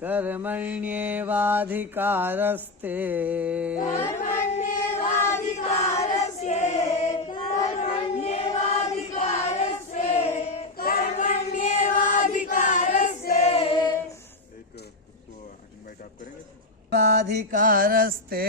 कर्मण्येवाधिकारस्ते अधिकारस्ते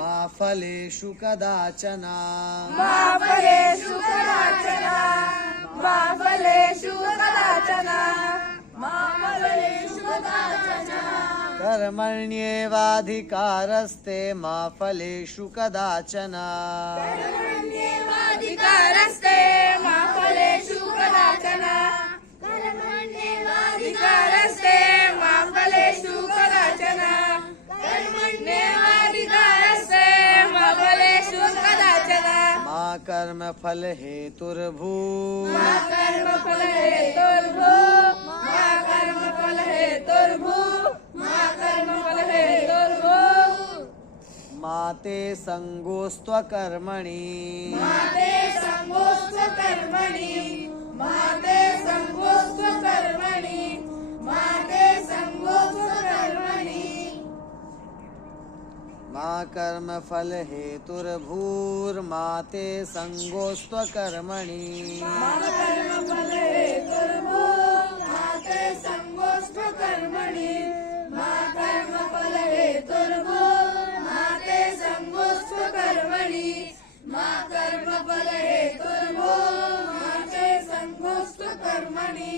मा फलेषु कदाचन कर्मण्येवाधिकारस्ते मा फलेषु कदाचन मा कर्म फल हेतुर्भू माते संगोस्त्वकर्मणि मा कर्म फल हेतुर्भूर्माते संगोस्त्वकर्मणि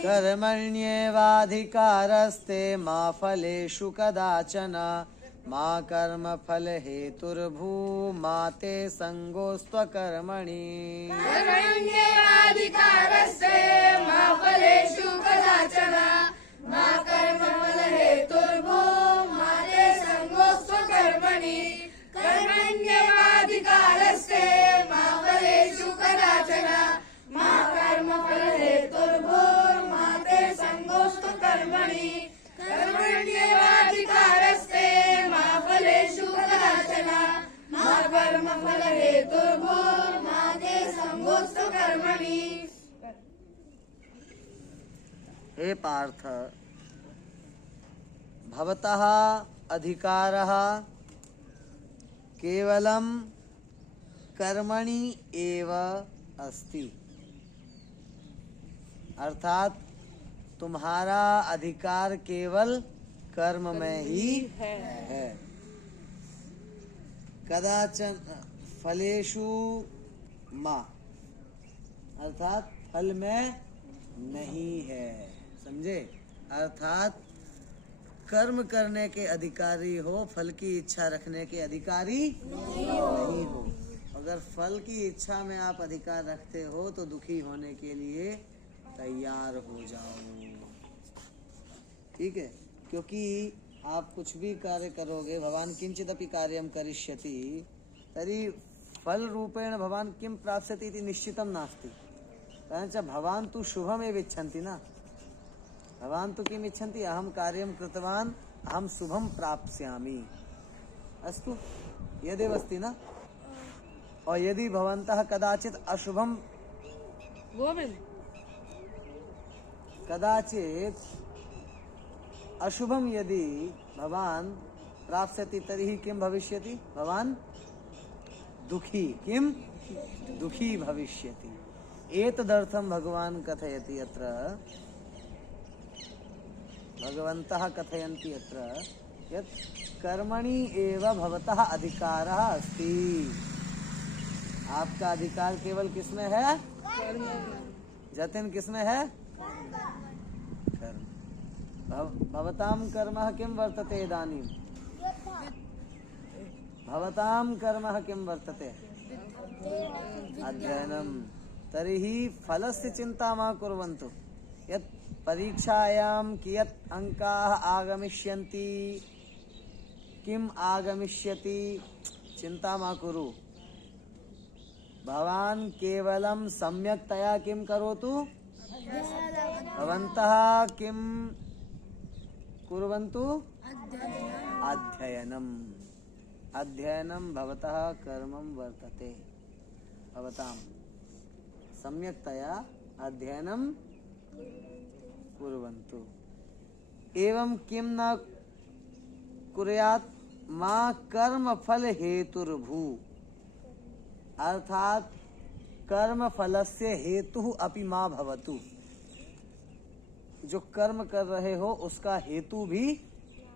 कर्मण्येवाधिकारस्ते मा फलेषु कदाचन मा कर्म फल हेतुर्भू माते संगोस्त्वकर्मणि हे पार्थ, भवतः अधिकारः केवलं कर्मणि एव अस्ति। अर्थात तुम्हारा अधिकार केवल कर्म में ही है। कदाचन फलेषु मा, अर्थात फल में नहीं है। समझे? अर्थात कर्म करने के अधिकारी हो, फल की इच्छा रखने के अधिकारी नहीं हो। अगर फल की इच्छा में आप अधिकार रखते हो तो दुखी होने के लिए तैयार हो जाओ। ठीक है? क्योंकि आप कुछ भी कार्य करोगे, भगवान किंचिदपि कार्यम करिष्यति तर्हि फल रूपेण भगवान किम प्राप्स्यति इति निश्चितं नास्ति। परञ्च भवान् तु शुभमेव इच्छन्ति ना। भवान् तु किम् इच्छन्ति? अहं कार्यं कृतवान्, अहं शुभं प्राप्स्यामि। अस्तु, यदेव अस्ति ना। और यदि भवन्तः कदाचित् अशुभं कदाचित् अशुभं यदि भवान् प्राप्स्यति तर्हि किं भविष्यति? भवान् दुखी, किं दुखी भविष्यति। एतदर्थं भगवान् कथयति अत्र, भगवन्तः कथयन्ति अत्र यत् कर्मणि एव भवतः अधिकारः अस्ति। आपका अधिकार केवल किसमें है? जतिन किसमें है? कर्म। भवतां कर्मः किं वर्तते इदानीं? भवतां कर्मः किं वर्तते? अध्ययनं। तर्हि फलस्य चिन्ता मा कुर्वन्तु। यत् परीक्षायां कियत् अंकाः आगमिष्यन्ति, किम् आगमिष्यति, चिन्ता मा कुरु। भवान् केवलं सम्यक्तया किं करोतु? भवन्तः किं कुर्वन्तु? अध्ययनम्। अध्ययनम भवतः कर्मम वर्तते, भवताम सम्यक्तया अध्ययनम कुर्वन्तु। एवं किम न कुर्यात् मा कर्म फल हेतुर्भू, अर्थात कर्म फलस्य हेतु अपि मा भवतु। जो कर्म कर रहे हो उसका हेतु भी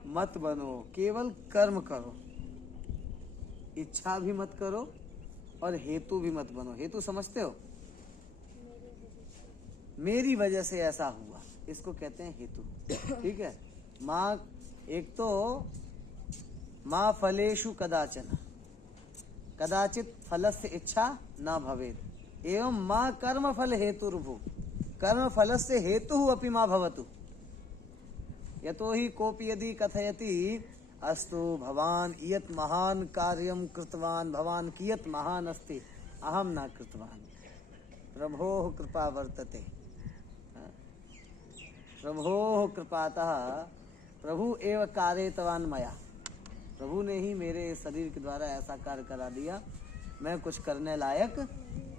मत बनो, केवल कर्म करो, इच्छा भी मत करो और हेतु भी मत बनो। हेतु समझते हो? मेरी वजह से ऐसा हुआ, इसको कहते हैं हेतु। ठीक है। माँ एक तो माँ फलेषु कदाचन, कदाचित फलस्य इच्छा न भवेत्, एवं माँ कर्म फल हेतुर्भू, कर्म फलस्य हेतु अपि मा भवतु। यतो हि कोऽपि यदि कथयति अस्तु भवान इयत् महान कार्यं कृतवान, भवान कियत् महान अस्ति, अहं न कृतवान, प्रभोः कृपा वर्तते। प्रभोः कृपातः प्रभु एव कारयितवान् मया, प्रभु ने ही मेरे शरीर के द्वारा ऐसा कार्य करा दिया, मैं कुछ करने लायक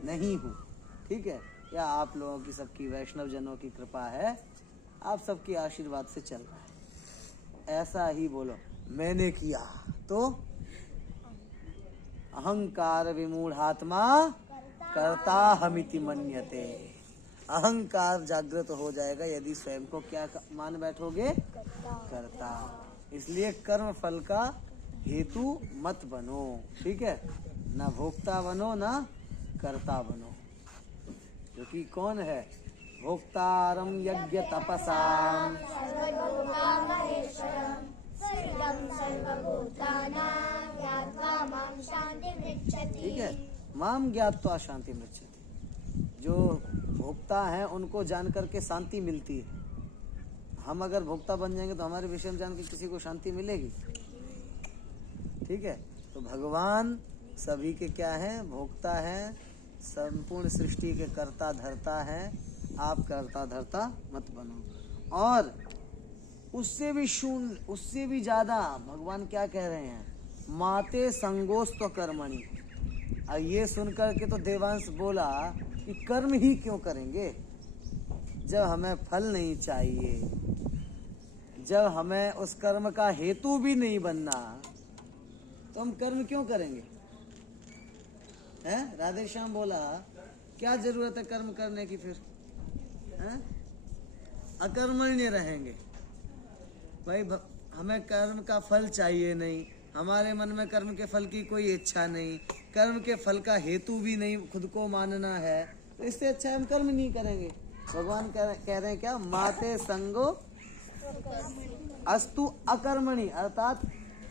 नहीं हूँ। ठीक है। या आप लोगों की, सबकी वैष्णव जनों की कृपा है, आप सबकी आशीर्वाद से चल रहा है। ऐसा ही बोलो, मैंने किया तो अहंकार विमूढ़ात्मा कर्ता हमिति मन्यते। अहंकार जागृत हो जाएगा यदि स्वयं को क्या मान बैठोगे? कर्ता। इसलिए कर्म फल का हेतु मत बनो। ठीक है। ना भोक्ता बनो ना कर्ता बनो। क्योंकि कौन है? भोक्तारम यज्ञ तपसाम, ठीक है, माम ज्ञात्वा शांति मृच्छति। जो भोक्ता है उनको जान करके शांति मिलती है। हम अगर भोक्ता बन जाएंगे तो हमारे विषय में जान के किसी को शांति मिलेगी? ठीक है। तो भगवान सभी के क्या है? भोक्ता है, संपूर्ण सृष्टि के कर्ता धर्ता है। आप कर्ता धर्ता मत बनो। और उससे भी शून्य, उससे भी ज्यादा भगवान क्या कह रहे हैं? माते संगोस्त्व कर्मणि। और ये सुनकर के तो देवांश बोला कि कर्म ही क्यों करेंगे जब हमें फल नहीं चाहिए, जब हमें उस कर्म का हेतु भी नहीं बनना, तो हम कर्म क्यों करेंगे? है? राधे श्याम बोला क्या जरूरत है कर्म करने की फिर? है? अकर्मण्य रहेंगे भाई, हमें कर्म का फल चाहिए नहीं, हमारे मन में कर्म के फल की कोई इच्छा नहीं, कर्म के फल का हेतु भी नहीं खुद को मानना है, तो इससे अच्छा हम कर्म नहीं करेंगे। भगवान कह रहे हैं क्या? माते संगो अस्तु अकर्मणि, अर्थात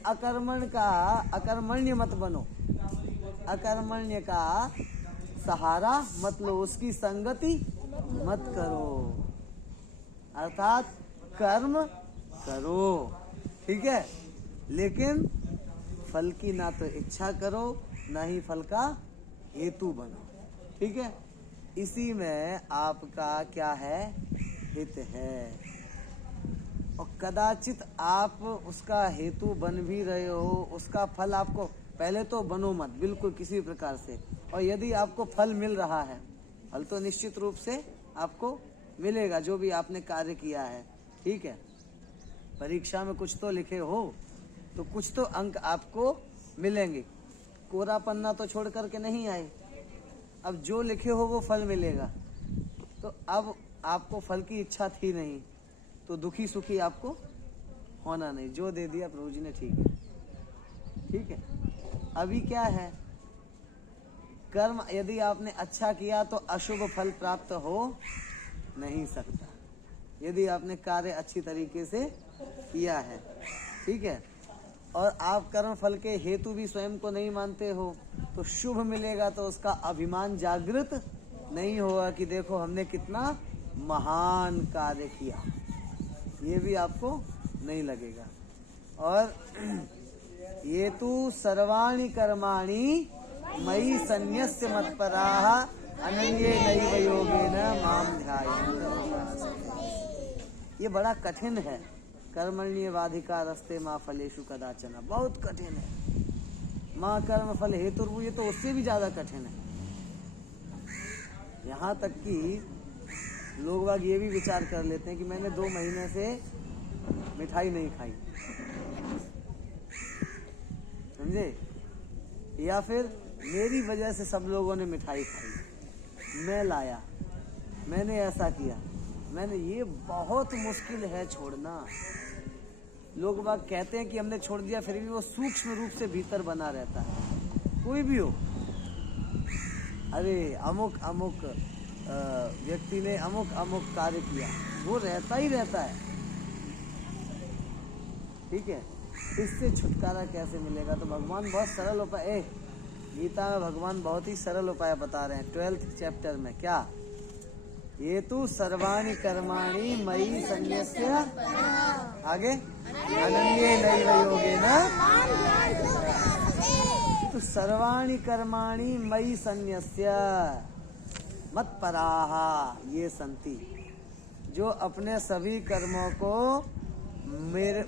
अकर्मण्य मत बनो, अकर्मण्य का सहारा मत लो, उसकी संगति मत करो, अर्थात कर्म करो। ठीक है। लेकिन फल की ना तो इच्छा करो, ना ही फल का हेतु बनो। ठीक है। इसी में आपका क्या है? हित है। और कदाचित आप उसका हेतु बन भी रहे हो, उसका फल आपको, पहले तो बनो मत बिल्कुल किसी प्रकार से। और यदि आपको फल मिल रहा है, फल तो निश्चित रूप से आपको मिलेगा जो भी आपने कार्य किया है। ठीक है। परीक्षा में कुछ तो लिखे हो तो कुछ तो अंक आपको मिलेंगे, कोरा पन्ना तो छोड़ करके नहीं आए। अब जो लिखे हो वो फल मिलेगा। तो अब आपको फल की इच्छा थी नहीं, तो दुखी सुखी आपको होना नहीं, जो दे दिया प्रभु जी ने ठीक है। ठीक है। अभी क्या है? कर्म यदि आपने अच्छा किया तो अशुभ फल प्राप्त हो नहीं सकता, यदि आपने कार्य अच्छी तरीके से किया है। ठीक है। और आप कर्म फल के हेतु भी स्वयं को नहीं मानते हो, तो शुभ मिलेगा तो उसका अभिमान जागृत नहीं होगा कि देखो हमने कितना महान कार्य किया, ये भी आपको नहीं लगेगा। और ये तो सर्वाणि कर्माणि मयि सन्न्यस्य मत्पराः अनन्येनैव योगेन मां ध्यायन्तः। ये बड़ा कठिन है। कर्मण्येवाधिकारस्ते मा फलेषु कदाचन, बहुत कठिन है। माँ कर्म फल हेतु, ये तो उससे भी ज्यादा कठिन है। यहाँ तक कि लोग बाग ये भी विचार कर लेते हैं कि मैंने 2 महीने से मिठाई नहीं खाई, समझे, या फिर मेरी वजह से सब लोगों ने मिठाई खाई, मैं लाया, मैंने ऐसा किया, मैंने, ये बहुत मुश्किल है छोड़ना। लोग बाग कहते हैं कि हमने छोड़ दिया, फिर भी वो सूक्ष्म रूप से भीतर बना रहता है, कोई भी हो। अरे अमुक अमुक व्यक्ति ने अमुक अमुक कार्य किया, वो रहता ही रहता है, ठीक है। इससे छुटकारा कैसे मिलेगा? तो भगवान बहुत सरल उपाय, गीता में भगवान बहुत ही सरल उपाय बता रहे हैं 12th चैप्टर में। क्या? ये तो सर्वाणि कर्माणि मयि सन्न्यस्य, आगे अनन्येनैव योगेन, तो सर्वाणि कर्माणि मयि सन्न्यस्य मत्पराः ये सन्ति, जो अपने सभी कर्मों को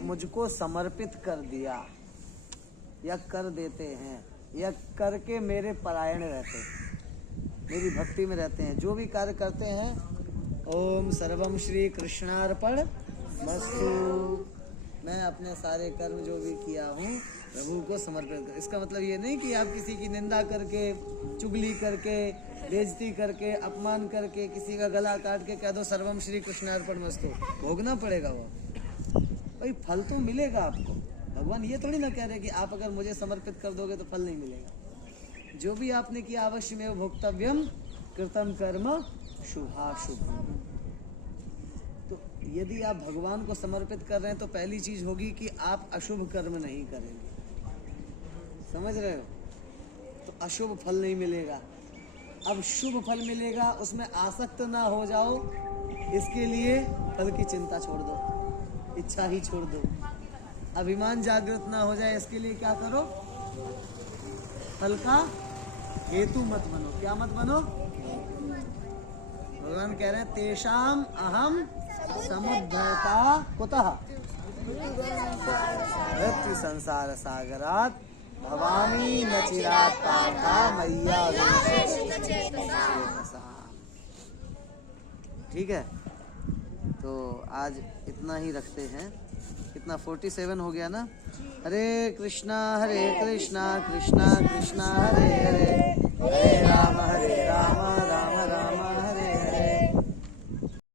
मुझको समर्पित कर दिया या कर देते हैं या करके मेरे परायण रहते हैं, मेरी भक्ति में रहते हैं, जो भी कार्य करते हैं, ओम सर्वम श्री कृष्णार्पण मस्तु, मैं अपने सारे कर्म जो भी किया हूँ प्रभु को समर्पित कर। इसका मतलब ये नहीं कि आप किसी की निंदा करके, चुगली करके, बेइज्जती करके, अपमान करके, किसी का गला काट के कह दो सर्वम श्री कृष्णार्पण मस्तु, भोगना पड़ेगा वो भाई, फल तो मिलेगा आपको। भगवान ये थोड़ी ना कह रहे कि आप अगर मुझे समर्पित कर दोगे तो फल नहीं मिलेगा। जो भी आपने किया अवश्य में भोक्तव्यम कृतम कर्म शुभाशुभम। तो यदि आप भगवान को समर्पित कर रहे हैं तो पहली चीज होगी कि आप अशुभ कर्म नहीं करेंगे, समझ रहे हो? तो अशुभ फल नहीं मिलेगा। अब शुभ फल मिलेगा, उसमें आसक्त ना हो जाओ, इसके लिए फल की चिंता छोड़ दो, इच्छा ही छोड़ दो। अभिमान जागृत ना हो जाए, इसके लिए क्या करो? फल का हेतु मत बनो। क्या मत बनो? भगवान कह रहे हैं तेषाम अहम समुद्धरता कुतः मृत्यु संसार सागरात भवामी न चिरात् पार्था मय्या चेतसा। ठीक है, तो आज इतना ही रखते हैं। कितना 47 हो गया ना? हरे कृष्णा कृष्णा कृष्णा कृष्णा हरे हरे, हरे राम